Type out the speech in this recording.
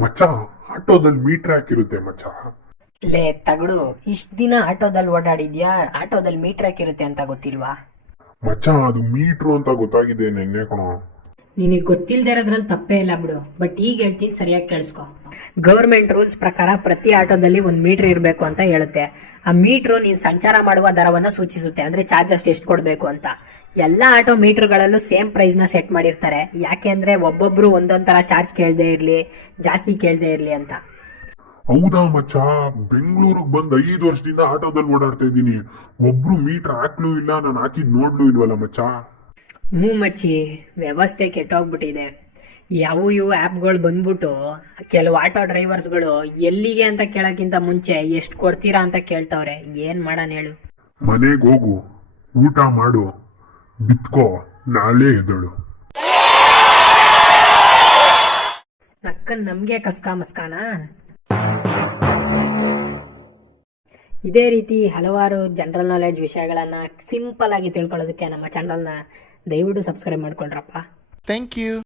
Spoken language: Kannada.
ಮಚ್ಚ, ಆಟೋದಲ್ಲಿ ಮೀಟರ್ ಹಾಕಿರುತ್ತೆ ಮಚ್ಚ. ಲೇ ತಗಡು, ಇಷ್ಟ ದಿನ ಆಟೋದಲ್ಲಿ ಓಡಾಡಿದ್ಯಾ, ಆಟೋದಲ್ಲಿ ಮೀಟರ್ ಹಾಕಿರುತ್ತೆ ಅಂತ ಗೊತ್ತಿಲ್ವಾ? ಮಚ್ಚ, ಅದು ಮೀಟ್ರು ಅಂತ ಗೊತ್ತಾಗಿದೆ ನೆನ್ನೆ ಕಣೋ. ನಿನಗೆ ಗೊತ್ತಿಲ್ಲದೆ ಇರೋದ್ರಲ್ಲಿ ತಪ್ಪೇ ಇಲ್ಲ ಬಿಡು, ಬಟ್ ಈಗ ಹೇಳ್ತೀನಿ ಸರಿಯಾಗಿ ಕೇಳಿಸ್ಕೊ. ಗೌರ್ಮೆಂಟ್ ರೂಲ್ಸ್ ಪ್ರಕಾರ ಪ್ರತಿ ಆಟೋದಲ್ಲಿ ಒಂದು ಮೀಟರ್ ಇರಬೇಕು ಅಂತ ಹೇಳುತ್ತೆ. ಆ ಮೀಟ್ರು ನೀನು ಸಂಚಾರ ಮಾಡುವ ದರವನ್ನು ಸೂಚಿಸುತ್ತೆ, ಅಂದ್ರೆ ಚಾರ್ಜ್ ಅಷ್ಟು ಎಷ್ಟು ಕೊಡಬೇಕು ಅಂತ. ಎಲ್ಲ ಆಟೋ ಮೀಟರ್ಗಳಲ್ಲೂ ಸೇಮ್ ಪ್ರೈಸ್ನ ಸೆಟ್ ಮಾಡಿರ್ತಾರೆ. ಯಾಕೆ ಅಂದ್ರೆ ಒಬ್ಬೊಬ್ರು ಒಂದೊಂದ್ ತರ ಚಾರ್ಜ್ ಕೇಳದೆ ಇರಲಿ, ಜಾಸ್ತಿ ಕೇಳದೆ ಇರಲಿ ಅಂತ. ಹೌದಾ ಮಚ್ಚ, ಬೆಂಗಳೂರಿಗೆ ಬಂದ್ 5 ವರ್ಷದಿಂದ ಆಟೋದಲ್ಲಿ ಓಡಾಡ್ತಾ ಇದ್ದೀನಿ. ಒಬ್ರು ಮೀಟರ್ ಹಾಕ್ಲೂ ಇಲ್ಲ, ನಾನು ಹಾಕಿದ್ ನೋಡ್ಲೂ ಇಲ್ವಲ್ಲ ಮಚ್ಚ. ಮಚ್ಚಿ, ವ್ಯವಸ್ಥೆ ಕೆಟ್ಟೋಗ್ಬಿಟ್ಟಿದೆ. ಯಾವ ಇವು ಆ್ಯಪ್ಗಳು ಬಂದ್ಬಿಟ್ಟು ಕೆಲವು ಆಟೋ ಡ್ರೈವರ್ಸ್ಗಳು ಎಲ್ಲಿಗೆ ಅಂತ ಕೇಳೋಕ್ಕಿಂತ ಮುಂಚೆ ಎಷ್ಟು ಕೊಡ್ತೀರಾ ಅಂತ ಕೇಳ್ತವ್ರೆ. ಏನು ಮಾಡೋಣ ಹೇಳು? ಮನೆಗೆ ಹೋಗು, ಊಟ ಮಾಡು, ಬಿತ್ಕೋ, ನಾಳೆ ಎದಳು. ನಕ್ಕನ್ ನಮಗೆ ಕಸ್ಕಾ ಮಸ್ಕಾನ. ಇದೇ ರೀತಿ ಹಲವಾರು ಜನರಲ್ ನಾಲೆಡ್ಜ್ ವಿಷಯಗಳನ್ನು ಸಿಂಪಲ್ ಆಗಿ ತಿಳ್ಕೊಳ್ಳೋದಕ್ಕೆ ನಮ್ಮ ಚಾನಲ್ನ ದಯವಿಟ್ಟು ಸಬ್ಸ್ಕ್ರೈಬ್ ಮಾಡ್ಕೊಳ್ರಪ್ಪ. Thank you.